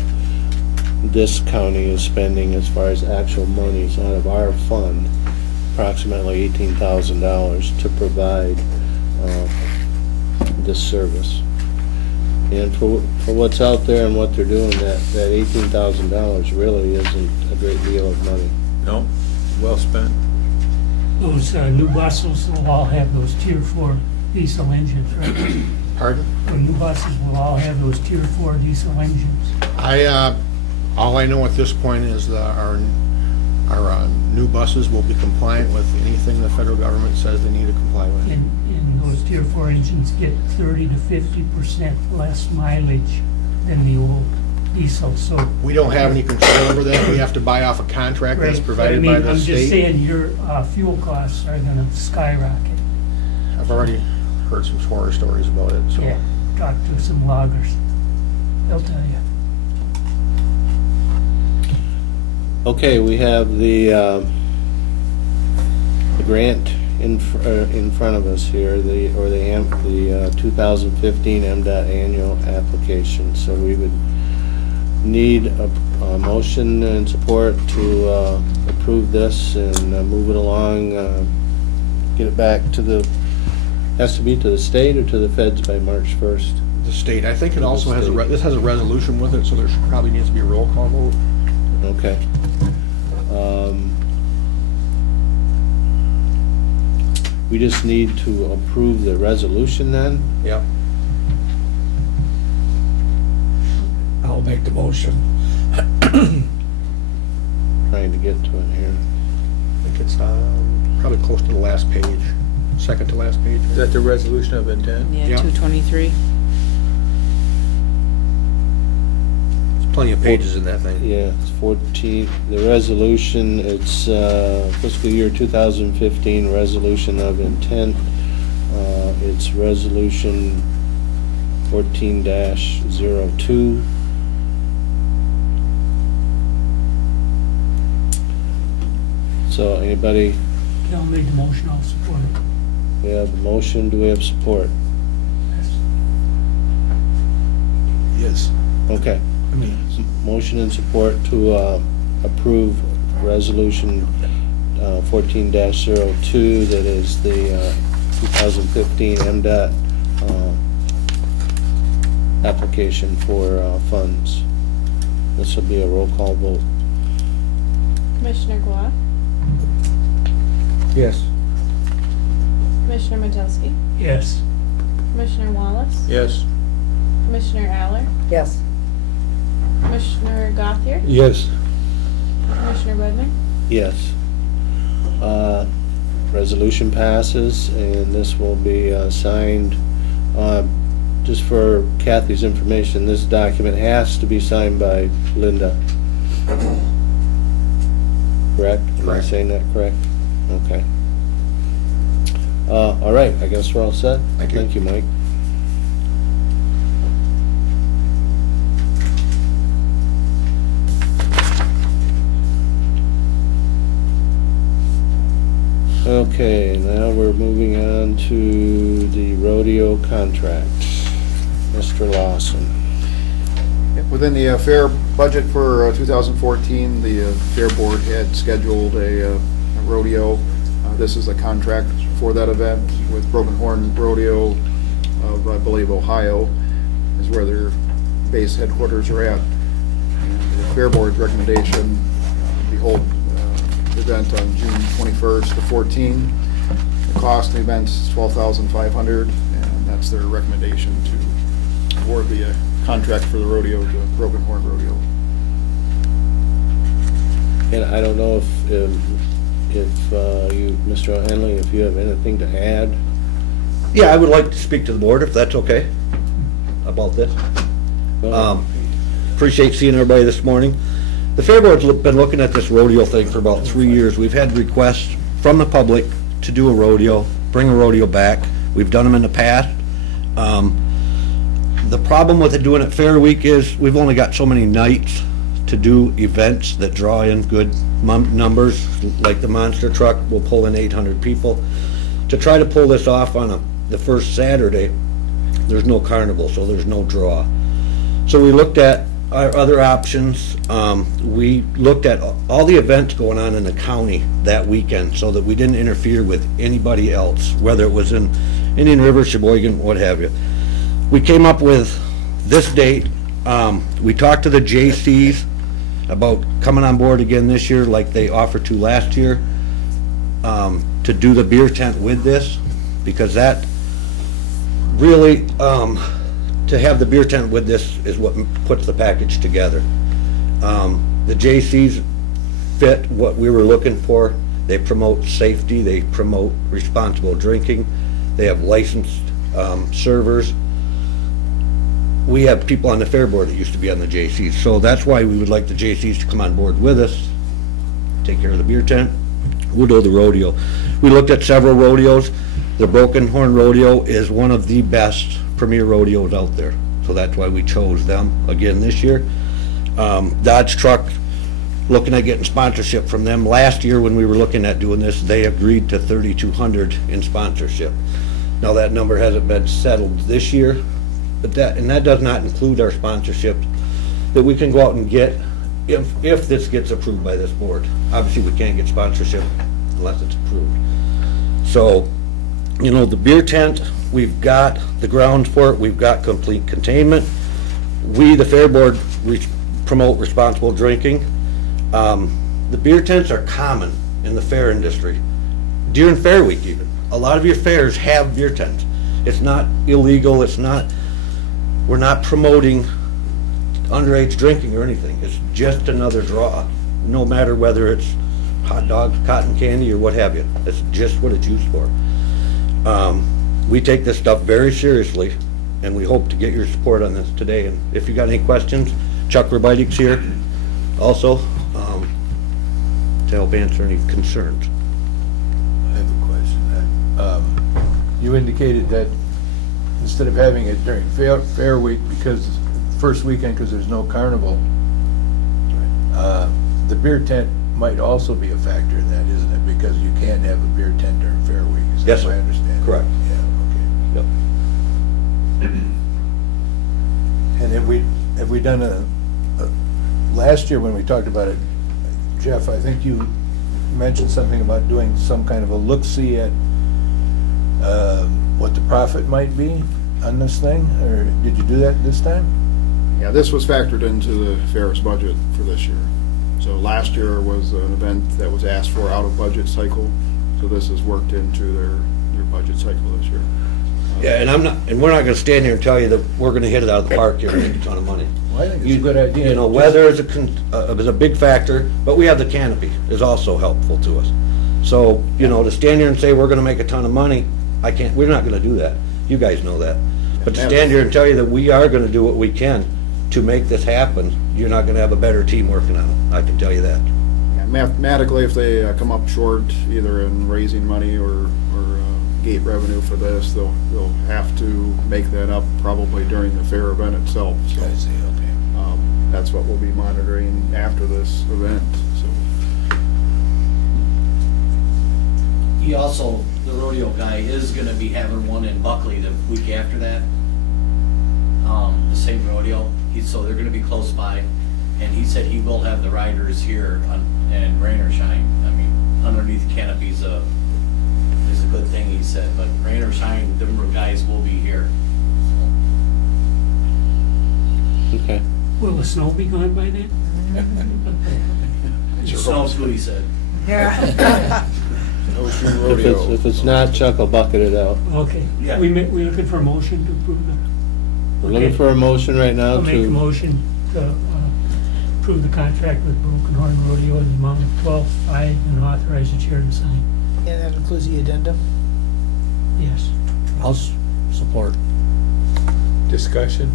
this county is spending as far as actual monies out of our fund, approximately $18,000 to provide this service. And for what's out there and what they're doing, that $18,000 really isn't a great deal of money. No, well spent. Those new buses will all have those Tier 4 diesel engines, right? Pardon? The new buses will all have those Tier 4 diesel engines. All I know at this point is that our new buses will be compliant with anything the federal government says they need to comply with. And those Tier 4 engines get 30 to 50% less mileage than the old diesel, so. We don't have any control over that. We have to buy off a contract that's Right, provided but I by mean, the I'm just state. saying your fuel costs are gonna skyrocket. I've already heard some horror stories about it, so. Yeah, talk to some loggers. They'll tell you. Okay, we have the grant in front of us here, the 2015 MDOT annual application. So we would need a motion and support to approve this and move it along, get it back to has to be to the state or to the feds by March 1st. The state, I think it also has this has a resolution with it, so there probably needs to be a roll call vote. Okay. We just need to approve the resolution then? Yep. I'll make the motion. Trying to get to it here. I think it's probably close to the last page, second to last page. Is that the resolution of intent? Yeah, Yeah. 223. There's plenty of pages in that thing. Yeah, it's 14, the resolution, it's fiscal year 2015 resolution of intent. It's resolution 14-02. So anybody, Cal made the motion, I'll support it. we have a motion, do we have support? Yes. Okay. Motion and support to approve resolution 14-02, that is the 2015 MDOT application for funds. This will be a roll call vote. Commissioner Glah, Yes. Commissioner Metelsky, Yes. Commissioner Wallace, Yes. Commissioner Aller, Yes. Commissioner Gothier, Yes. Commissioner Redmond, Yes. Resolution passes, and this will be signed. Just for Kathy's information, this document has to be signed by Linda. Correct? Am I Correct. saying that correct? Okay. All right, I guess we're all set. Thank you. Thank you, Mike. Okay, now we're moving on to the rodeo contract. Mr. Lawson. Within the fair budget for 2014, the Fair Board had scheduled a rodeo. This is a contract for that event with Broken Horn Rodeo of, I believe, Ohio, is where their base headquarters are at. And the Fair Board's recommendation, we hold the event on June 21st to 14. The cost of the event is $12,500, and that's their recommendation to award the contract for the rodeo to Broken Horn Rodeo. And I don't know if you, Mr. O'Hanley, if you have anything to add? Yeah, I would like to speak to the board, if that's okay, about this. Appreciate seeing everybody this morning. The Fair Board's been looking at this rodeo thing for about 3 years. We've had requests from the public to do a rodeo, bring a rodeo back. We've done them in the past. The problem with doing it Fair Week is we've only got so many nights to do events that draw in good numbers, like the monster truck will pull in 800 people. To try to pull this off on the first Saturday, there's no carnival, so there's no draw. So we looked at our other options. We looked at all the events going on in the county that weekend so that we didn't interfere with anybody else, whether it was in Indian River, Cheboygan, what have you. We came up with this date. We talked to the JCs about coming on board again this year like they offered to last year, to do the beer tent with this, because that really, to have the beer tent with this is what puts the package together. The JCs fit what we were looking for. They promote safety, they promote responsible drinking, they have licensed servers. We have people on the Fair Board that used to be on the JCs, so that's why we would like the JCs to come on board with us, take care of the beer tent. We'll do the rodeo. We looked at several rodeos. The Broken Horn Rodeo is one of the best premier rodeos out there, so that's why we chose them again this year. Dodge Truck, looking at getting sponsorship from them. Last year when we were looking at doing this, they agreed to $3,200 in sponsorship. Now that number hasn't been settled this year, but that does not include our sponsorship that we can go out and get if this gets approved by this board. Obviously we can't get sponsorship unless it's approved. So, you know, the beer tent, we've got the grounds for it, we've got complete containment. We, the Fair Board, promote responsible drinking. The beer tents are common in the fair industry. During Fair Week even, a lot of your fairs have beer tents. It's not illegal, we're not promoting underage drinking or anything. It's just another draw, no matter whether it's hot dogs, cotton candy, or what have you. That's just what it's used for. We take this stuff very seriously, and we hope to get your support on this today. And if you got any questions, Chuck Rabidik's here also to help answer any concerns. I have a question. You indicated that instead of having it during Fair Week, because first weekend, because there's no carnival, the beer tent might also be a factor in that, isn't it? Because you can't have a beer tent during Fair Week. Is that Yes, what I understand? Correct. Yeah. Okay. Yep. And have we done last year when we talked about it, Jeff, I think you mentioned something about doing some kind of a look-see at what the profit might be on this thing, or did you do that this time? Yeah, this was factored into the fair's budget for this year. So last year was an event that was asked for out of budget cycle, so this is worked into their budget cycle this year. Yeah, and we're not gonna stand here and tell you that we're gonna hit it out of the park here and make a ton of money. Well, I think it's a good idea. You know, weather is a big factor, but we have the canopy is also helpful to us. So, you know, to stand here and say we're gonna make a ton of money, we're not gonna do that. You guys know that. But to stand here and tell you that we are gonna do what we can to make this happen, you're not gonna have a better team working on it. I can tell you that. Yeah, mathematically, if they come up short, either in raising money or gate revenue for this, they'll have to make that up probably during the fair event itself. So, I see, okay. That's what we'll be monitoring after this event. So. he also, the rodeo guy is gonna be having one in Buckley the week after that. The same rodeo, so they're gonna be close by, and he said he will have the riders here and rain or shine. I mean, underneath canopies is a good thing, he said, but rain or shine, them guys will be here. Okay. Will the snow be gone by then? It snows too, he said. If it's not, Chuck will bucket it out. Okay. Yeah. We looking for a motion to approve the? We're looking for a motion right now I'll make a to, motion to approve the contract with Broken Horn Rodeo in the amount of $12,500 and authorize the chair to sign. And that includes the addendum? Yes. I'll support. Discussion?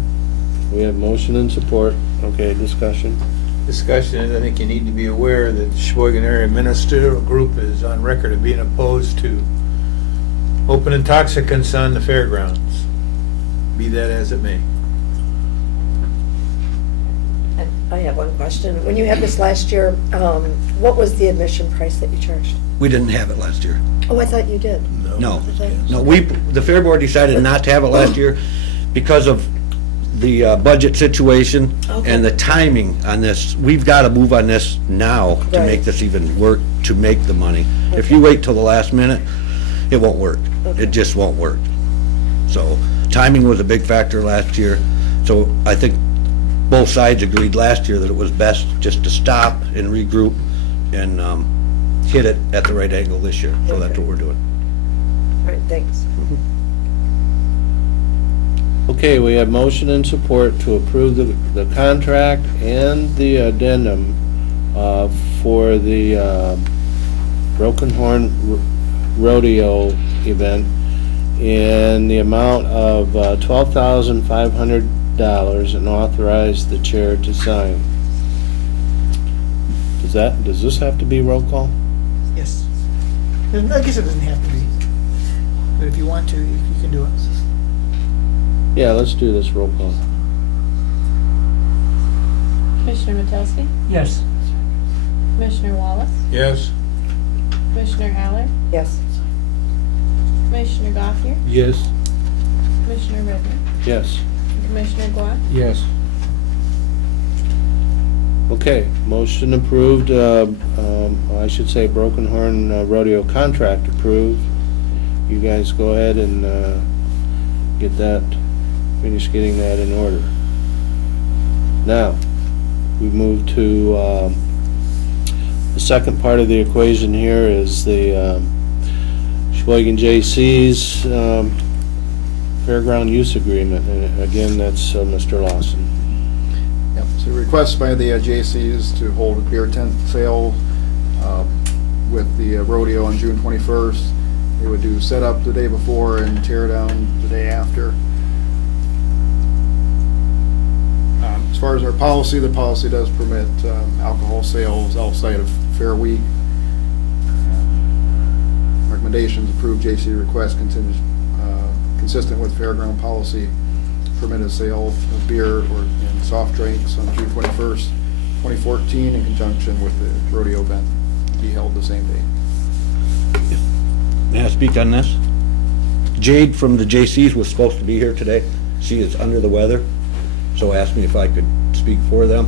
we have motion and support. Okay, discussion. Discussion is, I think you need to be aware that the Cheboygan Area Ministerial Group is on record of being opposed to open intoxicants on the fairgrounds, be that as it may. And I have one question. When you had this last year, what was the admission price that you charged? We didn't have it last year. Oh, I thought you did. No. No, the Fair Board decided not to have it last year because of the budget situation and the timing on this. We've got to move on this now to Right. make this even work, to make the money. If you wait till the last minute, it won't work. It just won't work. So timing was a big factor last year. So I think both sides agreed last year that it was best just to stop and regroup and hit it at the right angle this year. So that's what we're doing. All right, thanks. Okay, we have motion and support to approve the contract and the addendum for the Broken Horn Rodeo event in the amount of $12,500 and authorize the chair to sign. Does this have to be roll call? Yes. I guess it doesn't have to be, but if you want to, you can do it. Yeah, let's do this roll call. Commissioner Metelsky? Yes. Commissioner Wallace? Yes? Commissioner Aller? Yes. Commissioner Gauthier? Yes. Commissioner Redmond? Yes. And Commissioner Gua? Yes. Okay, motion approved, I should say Broken Horn Rodeo contract approved. You guys go ahead and finish getting that in order. Now, we move to the second part of the equation here is the Cheboygan J.C.'s fairground use agreement, and again, that's Mr. Lawson. Yep, so request by the J.C.'s to hold a beer tent sale with the rodeo on June 21st. They would do set up the day before and tear down the day after. As far as our policy, the policy does permit alcohol sales outside of Fair Week. Recommendations: approve J.C. request consistent with fairground policy. Permitted sale of beer and soft drinks on June 21st, 2014 in conjunction with the rodeo event to be held the same day. May I speak on this? Jade from the J.C.'s was supposed to be here today. She is under the weather, so asked me if I could speak for them.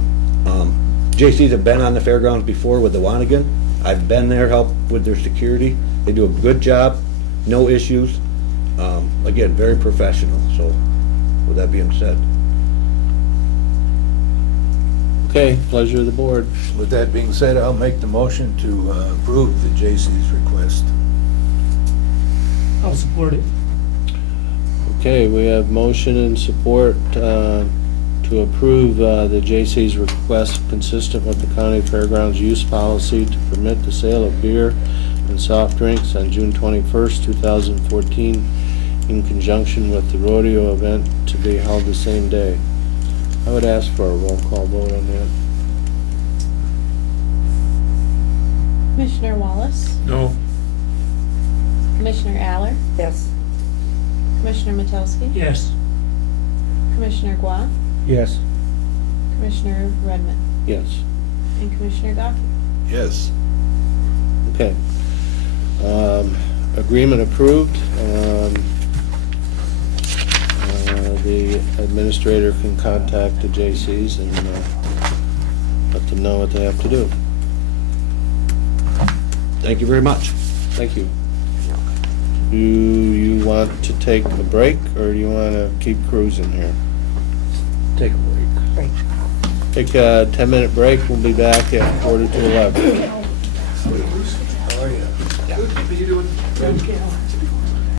J.C.'s have been on the fairgrounds before with the Wanigan. I've been there, helped with their security. They do a good job, no issues. Again, very professional, so with that being said. Okay, pleasure of the board. With that being said, I'll make the motion to approve the J.C.'s request. I'll support it. Okay, we have motion and support to approve the J.C.'s request consistent with the county fairgrounds use policy to permit the sale of beer and soft drinks on June 21st, 2014 in conjunction with the rodeo event to be held the same day. I would ask for a roll call vote on that. Commissioner Wallace? No. Commissioner Aller? Yes. Commissioner Metelsky? Yes. Commissioner Gua? Yes. Commissioner Redmond? Yes. And Commissioner Gauthier? Yes. Okay. agreement approved. The administrator can contact the J.C.'s and let them know what they have to do. Thank you very much. Thank you. Do you want to take a break, or do you want to keep cruising here? Take a break. Great. Take a 10-minute break. We'll be back at 11:45. Good, how you doing? Good, Cal.